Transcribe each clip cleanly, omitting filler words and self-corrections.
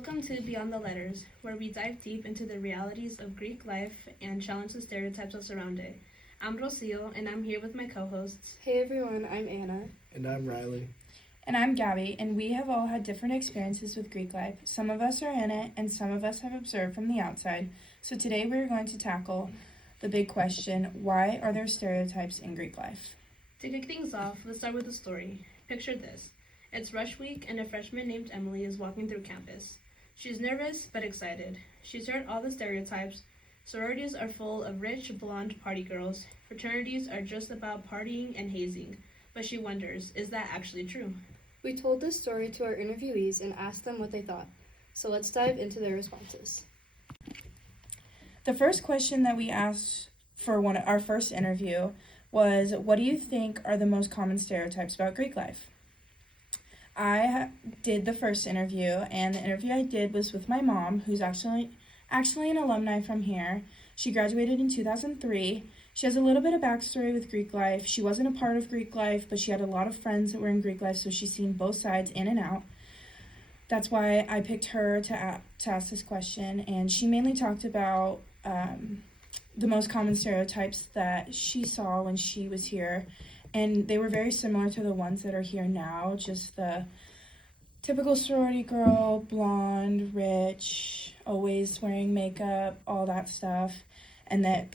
Welcome to Beyond the Letters, where we dive deep into the realities of Greek life and challenge the stereotypes that surround it. I'm Rocio, and I'm here with my co-hosts. Hey everyone, I'm Anna. And I'm Riley. And I'm Gabby, and we have all had different experiences with Greek life. Some of us are in it, and some of us have observed from the outside. So today we're going to tackle the big question, why are there stereotypes in Greek life? To kick things off, let's start with a story. Picture this. It's rush week, and a freshman named Emily is walking through campus. She's nervous, but excited. She's heard all the stereotypes. Sororities are full of rich, blonde party girls. Fraternities are just about partying and hazing. But she wonders, is that actually true? We told this story to our interviewees and asked them what they thought. So let's dive into their responses. The first question that we asked for our first interview was, what do you think are the most common stereotypes about Greek life? I did the first interview, and the interview I did was with my mom, who's actually an alumni from here. She graduated in 2003. She has a little bit of backstory with Greek life. She wasn't a part of Greek life, but she had a lot of friends that were in Greek life, so she's seen both sides in and out. That's why I picked her to ask this question, and she mainly talked about the most common stereotypes that she saw when she was here, and they were very similar to the ones that are here now, just the typical sorority girl, blonde, rich, always wearing makeup, all that stuff, and that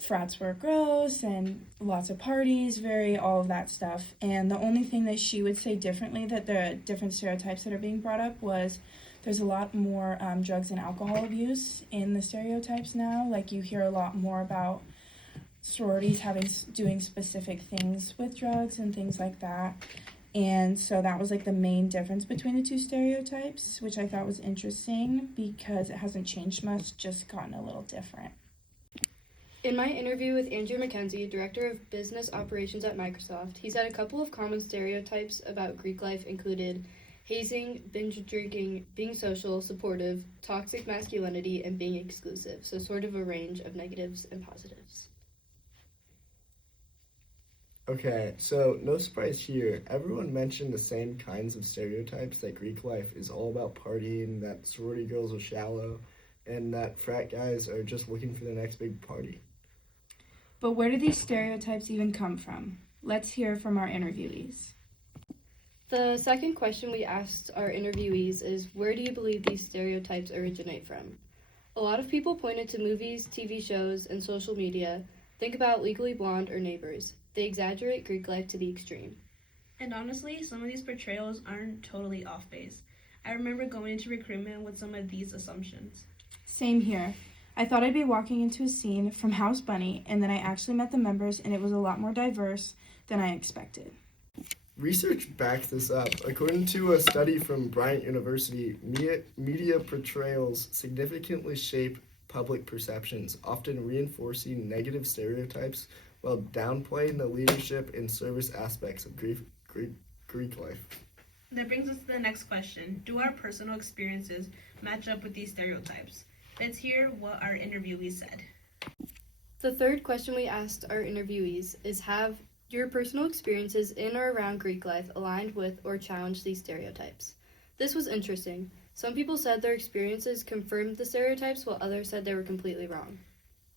frats were gross and lots of parties, all of that stuff. And the only thing that she would say differently, that the different stereotypes that are being brought up, was there's a lot more drugs and alcohol abuse in the stereotypes now. Like, you hear a lot more about sororities doing specific things with drugs and things like that. And so that was like the main difference between the two stereotypes, which I thought was interesting because it hasn't changed much, just gotten a little different. In my interview with Andrew McKenzie, Director of Business Operations at Microsoft, he said a couple of common stereotypes about Greek life included hazing, binge drinking, being social, supportive, toxic masculinity, and being exclusive. So sort of a range of negatives and positives. Okay, so no surprise here. Everyone mentioned the same kinds of stereotypes, that Greek life is all about partying, that sorority girls are shallow, and that frat guys are just looking for the next big party. But where do these stereotypes even come from? Let's hear from our interviewees. The second question we asked our interviewees is, where do you believe these stereotypes originate from? A lot of people pointed to movies, TV shows, and social media. Think about Legally Blonde or Neighbors. They exaggerate Greek life to the extreme. And honestly, some of these portrayals aren't totally off base. I remember going into recruitment with some of these assumptions. Same here. I thought I'd be walking into a scene from House Bunny, and then I actually met the members, and it was a lot more diverse than I expected. Research backs this up. According to a study from Bryant University, media portrayals significantly shape public perceptions, often reinforcing negative stereotypes while downplaying the leadership and service aspects of Greek life. That brings us to the next question. Do our personal experiences match up with these stereotypes? Let's hear what our interviewees said. The third question we asked our interviewees is, have your personal experiences in or around Greek life aligned with or challenged these stereotypes? This was interesting. Some people said their experiences confirmed the stereotypes, while others said they were completely wrong.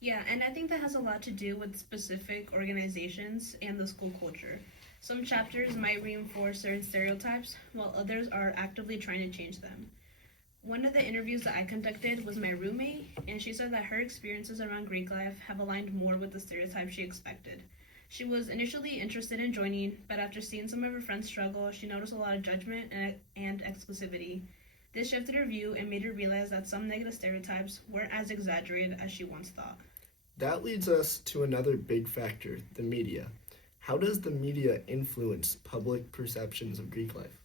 Yeah, and I think that has a lot to do with specific organizations and the school culture. Some chapters might reinforce certain stereotypes, while others are actively trying to change them. One of the interviews that I conducted was my roommate, and she said that her experiences around Greek life have aligned more with the stereotypes she expected. She was initially interested in joining, but after seeing some of her friends struggle, she noticed a lot of judgment and exclusivity. This shifted her view and made her realize that some negative stereotypes weren't as exaggerated as she once thought. That leads us to another big factor, the media. How does the media influence public perceptions of Greek life?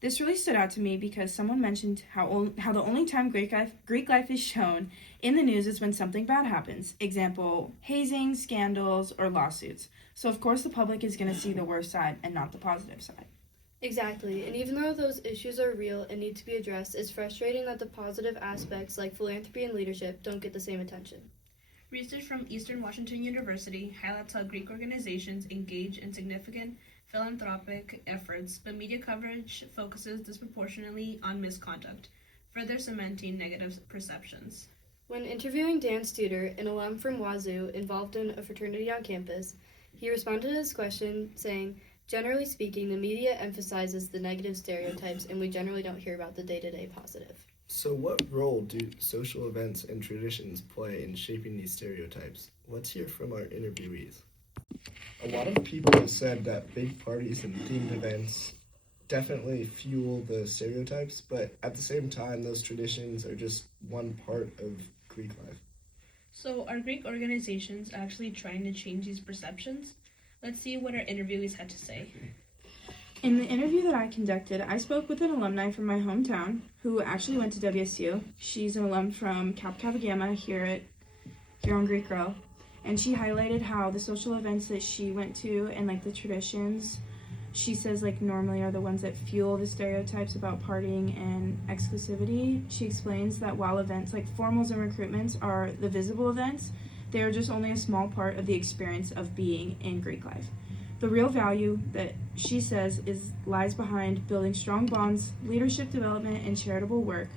This really stood out to me because someone mentioned how the only time Greek life is shown in the news is when something bad happens. Example, hazing, scandals, or lawsuits. So of course the public is going to see the worst side and not the positive side. Exactly, and even though those issues are real and need to be addressed, it's frustrating that the positive aspects like philanthropy and leadership don't get the same attention. Research from Eastern Washington University highlights how Greek organizations engage in significant philanthropic efforts, but media coverage focuses disproportionately on misconduct. further cementing negative perceptions. When interviewing Dan Studer, an alum from Wazoo involved in a fraternity on campus, he responded to this question saying, "Generally speaking, the media emphasizes the negative stereotypes and we generally don't hear about the day-to-day positive." So what role do social events and traditions play in shaping these stereotypes? Let's hear from our interviewees. A lot of people have said that big parties and themed events definitely fuel the stereotypes, but at the same time, those traditions are just one part of Greek life. So, are Greek organizations actually trying to change these perceptions? Let's see what our interviewees had to say. In the interview that I conducted, I spoke with an alumni from my hometown who actually went to WSU. She's an alum from Kappa Gamma here on Greek Row, and she highlighted how the social events that she went to and like the traditions, she says like normally are the ones that fuel the stereotypes about partying and exclusivity. She explains that while events like formals and recruitments are the visible events, they are just only a small part of the experience of being in Greek life. The real value that she says lies behind building strong bonds, leadership development, and charitable work.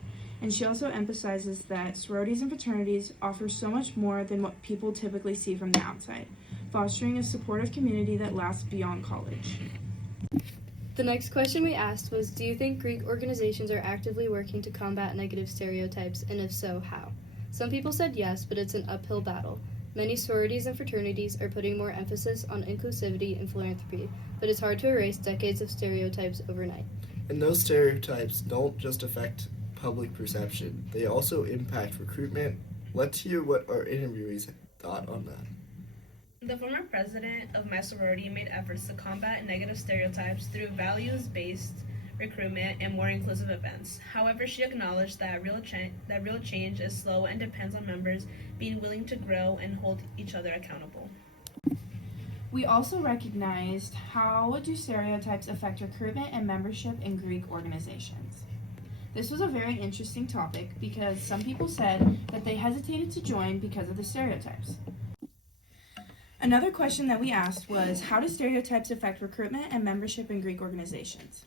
And she also emphasizes that sororities and fraternities offer so much more than what people typically see from the outside, fostering a supportive community that lasts beyond college. The next question we asked was, do you think Greek organizations are actively working to combat negative stereotypes, and if so, how? Some people said yes, but it's an uphill battle. Many sororities and fraternities are putting more emphasis on inclusivity and philanthropy, but it's hard to erase decades of stereotypes overnight. And those stereotypes don't just affect public perception, they also impact recruitment. Let's hear what our interviewees thought on that. The former president of my sorority made efforts to combat negative stereotypes through values-based recruitment and more inclusive events. However, she acknowledged that real change is slow and depends on members being willing to grow and hold each other accountable. We also recognized how do stereotypes affect recruitment and membership in Greek organizations. This was a very interesting topic because some people said that they hesitated to join because of the stereotypes. Another question that we asked was, how do stereotypes affect recruitment and membership in Greek organizations?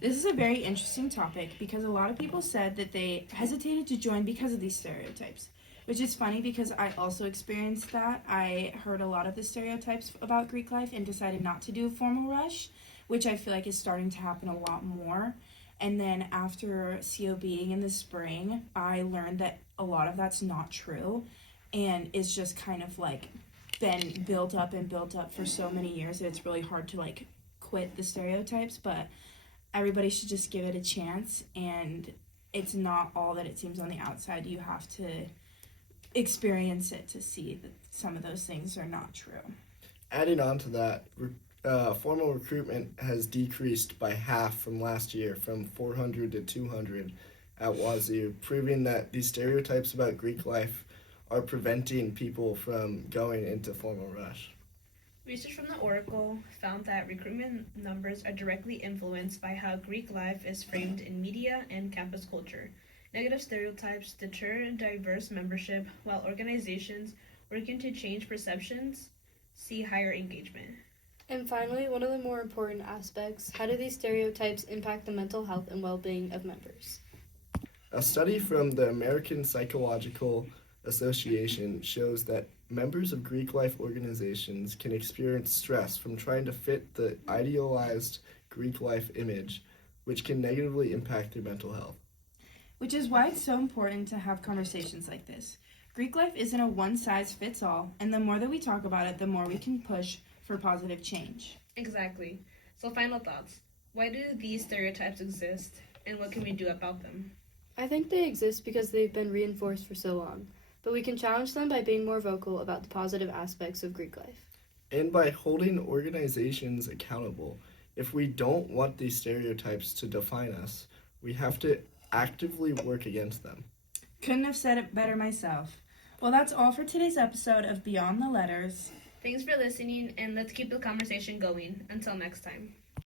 This is a very interesting topic because a lot of people said that they hesitated to join because of these stereotypes, which is funny because I also experienced that. I heard a lot of the stereotypes about Greek life and decided not to do a formal rush, which I feel like is starting to happen a lot more. And then after COBing in the spring, I learned that a lot of that's not true and it's just kind of like been built up for so many years that it's really hard to like quit the stereotypes, but everybody should just give it a chance, and it's not all that it seems on the outside. You have to experience it to see that some of those things are not true. Adding on to that, formal recruitment has decreased by half from last year, from 400 to 200 at Wazoo, proving that these stereotypes about Greek life are preventing people from going into formal rush. Research from the Oracle found that recruitment numbers are directly influenced by how Greek life is framed in media and campus culture. Negative stereotypes deter diverse membership, while organizations working to change perceptions see higher engagement. And finally, one of the more important aspects, how do these stereotypes impact the mental health and well-being of members? A study from the American Psychological Association shows that members of Greek life organizations can experience stress from trying to fit the idealized Greek life image, which can negatively impact their mental health. Which is why it's so important to have conversations like this. Greek life isn't a one-size-fits-all, and the more that we talk about it, the more we can push for positive change. Exactly. So final thoughts. Why do these stereotypes exist, and what can we do about them? I think they exist because they've been reinforced for so long, but we can challenge them by being more vocal about the positive aspects of Greek life. And by holding organizations accountable. If we don't want these stereotypes to define us, we have to actively work against them. Couldn't have said it better myself. Well, that's all for today's episode of Beyond the Letters. Thanks for listening, and let's keep the conversation going. Until next time.